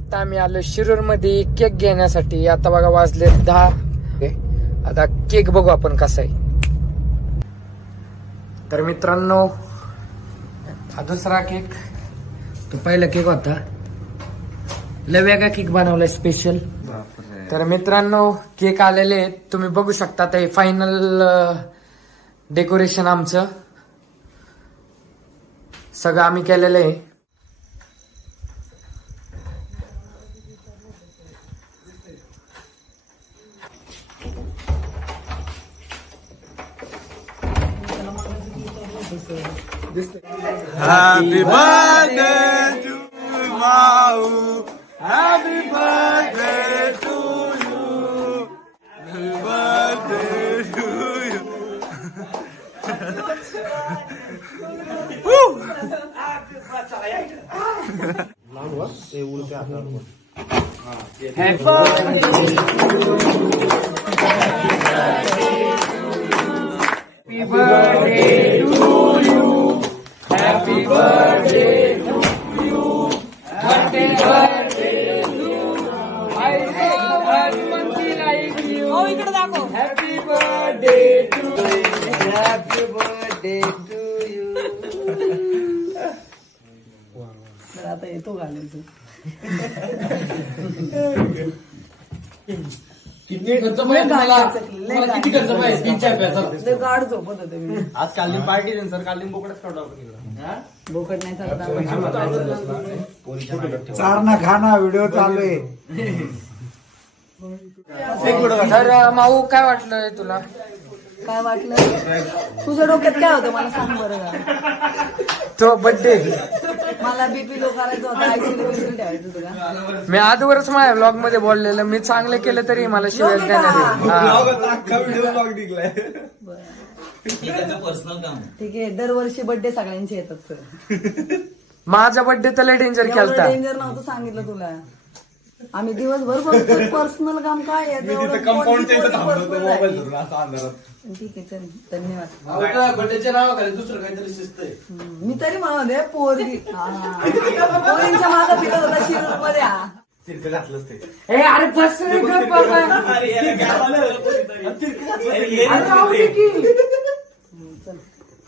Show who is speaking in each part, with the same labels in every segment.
Speaker 1: आता आम्ही आलो शिरूरमध्ये केक घेण्यासाठी. आता बघा वाजले दहा. आता केक बघू आपण कसा आहे. तर मित्रांनो हा दुसरा केक. तो पहिला केक होता. वेगळा केक बनवलाय स्पेशल तर मित्रांनो केक आलेले आहेत. तुम्ही बघू शकता ते फायनल डेकोरेशन आमचं. सगळं आम्ही केलेलं आहे.
Speaker 2: Happy birthday to Mau. Happy birthday to you. Happy birthday to you.
Speaker 1: Happy
Speaker 3: इकडे दाखव.
Speaker 1: Happy birthday to you. Happy birthday to you.
Speaker 3: तर आता येतो घालायचं.
Speaker 1: किती खर्च पाहिजे तुम्हाला? तुम्हाला किती खर्च पाहिजे? तीन चार पैसा.
Speaker 3: ते गाड झोपत होते मी.
Speaker 2: आज काली पार्टी सर? काली बोकडाच काढू आपण इकडं.
Speaker 3: बोकड नाही चालत आपण.
Speaker 4: चारणा खाना व्हिडिओ चालू आहे.
Speaker 1: तर माऊ काय वाटलं तुला?
Speaker 3: काय वाटलं तुझ्या डोक्यात काय होतं? मला सांग बरं का.
Speaker 1: तो बर्थडे
Speaker 3: मला बीपी लो करायचं होतं. आयसीयू बीपी ठेवायचं तुला
Speaker 1: मी आजवरच माझ्या ब्लॉगमध्ये बोललेलं. मी चांगलं केलं तरी मला शिवाय
Speaker 3: ठीक आहे. दरवर्षी बर्थडे सगळ्यांचे येतात सर
Speaker 1: माझा बर्थडे तर लय डेंजर केलता.
Speaker 3: डेंजर नव्हतं सांगितलं तुला. आम्ही दिवसभर बघतो पर्सनल काम काय आहे?
Speaker 2: मी
Speaker 3: तेवढं
Speaker 2: तिथं कंपाऊंडच्या इथं
Speaker 3: कोणती
Speaker 2: थांबलो होतो
Speaker 3: personal
Speaker 2: मोबाईल
Speaker 3: आहे.
Speaker 2: धरून असं अंधारात.
Speaker 3: ठीक आहे चल धन्यवाद.
Speaker 2: बड्डेच्या नावाखाली दुसरं काहीतरी शिस्त आहे
Speaker 3: हम्म, मी तरी म्हणत होते पोरगी हा. पोरींच्या मागं फिरत होता शिरूरमध्ये.
Speaker 2: तिरकं घातलंच ते.
Speaker 1: ए अरे बस रे गप बाबा. अरे राहू दे की.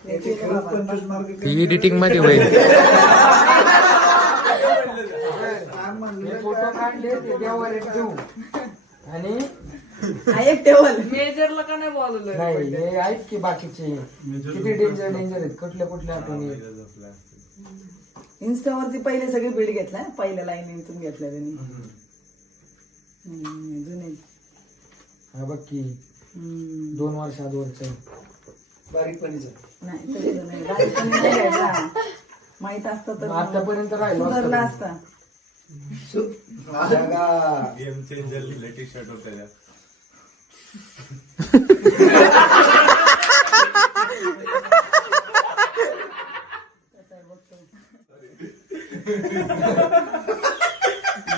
Speaker 4: पंचवीस मार्क
Speaker 1: एडिटिंगमध्ये होईल. फोटो काढले ते देवावर एक ठेवू आणि
Speaker 3: हा, एक टेबल
Speaker 5: मेजरला का नाही बोलवलं?
Speaker 1: नाही हे आहेत की बाकीचे. किती डेंजर डेंजर आहेत. कुठल्या कुठल्या आठवणी
Speaker 3: इन्स्टावरती पहिले सगळे बीड घेतलाय पहिल्या लाईन इथून घेतल्या त्यांनी. हम्म, जुने
Speaker 1: हा बघ की.
Speaker 3: हम्म,
Speaker 1: दोन वर्षात वरच.
Speaker 4: बारीकपणीचं
Speaker 3: नाही सगळे जुने. गाडीतून नाही घ्यायचा. माहीत असतं तर
Speaker 1: आतापर्यंत राहिलो असतो.
Speaker 3: सुधारला असता.
Speaker 2: गेम चेंजर लिहिलं टी शर्ट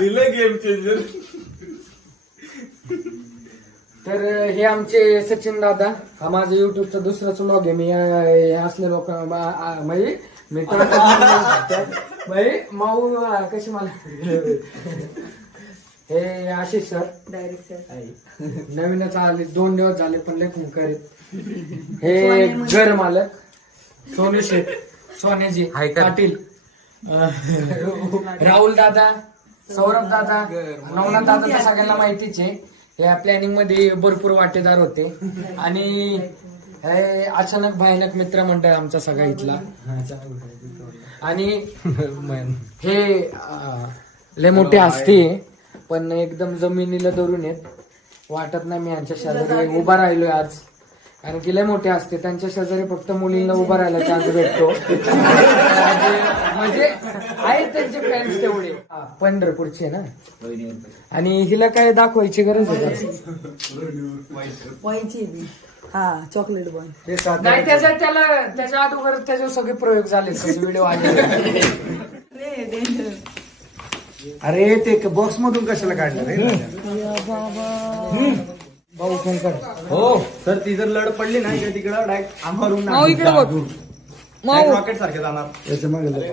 Speaker 2: लिहिलं गेम चेंजर
Speaker 1: तर हे आमचे सचिन दादा हा माझ्या युट्यूबचा दुसरा व्लॉग आहे मी हे असले लोक म्हणजे मी तर म्हणजे माऊ कशी मला? हे आशिष सर
Speaker 3: डायरेक्टर
Speaker 1: नवीनच आले दोन दिवस झाले पण लय खूप करीत हे घर मालक सोनू शेठ सोनेजी पाटील अं, राहुल दादा सौरभ दादा नवनाथ दादा तर सगळ्यांना माहितीच आहे. या प्लॅनिंगमध्ये भरपूर वाटेदार होते. आणि हे अचानक भयानक मित्र मंडळ आमचा सगळा इथला. आणि हे अं, लय मोठे आहे, पण एकदम जमिनीला धरून येत वाटत नाही मी यांच्या शेजारी उभा राहिलोय आज. कारण की लय मोठे असते त्यांच्या शेजारी फक्त मुलींना उभा राहायला चान्स भेटतो. म्हणजे- म्हणजे आहेत त्यांचे फॅन्स तेवढे. हा, पंढरपूरचे ना. आणि हिला काय दाखवायची गरज आहे का?
Speaker 3: व्हायची ती हा चॉकलेट बॉय
Speaker 4: हे
Speaker 1: नाही त्याच्या त्याला त्याच्या अगोदर त्याचे सगळे प्रयोग झाले व्हिडिओ आले.
Speaker 3: डेंजर
Speaker 4: अरे ते बॉक्स मधून कशाला काढलं रे
Speaker 1: भाऊ फोन कर.
Speaker 2: हो सर ती जर लढ पडली ना इकडे तिकडं डायरेक्ट
Speaker 5: माऊ इकडे बघ.
Speaker 2: रॉकेट सारखे जाणार.
Speaker 4: याच्या मागे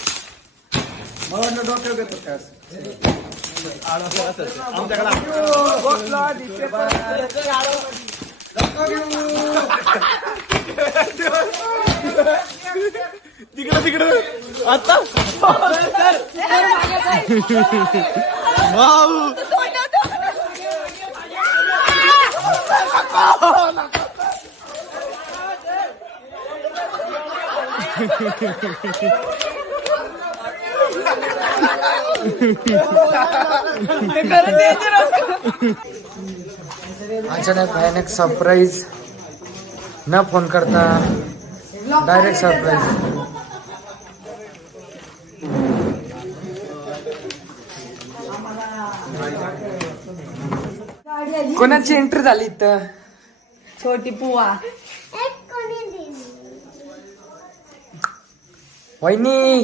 Speaker 2: मला वाटलं घेतो काय
Speaker 3: तिकडे तिकडे आता वाव
Speaker 1: अचानक भयानक सरप्राईज न फोन करता. डायरेक्ट सरप्राईज कोणाची एंट्री झाली इथं?
Speaker 6: छोटी पुवा.
Speaker 1: वहिनी.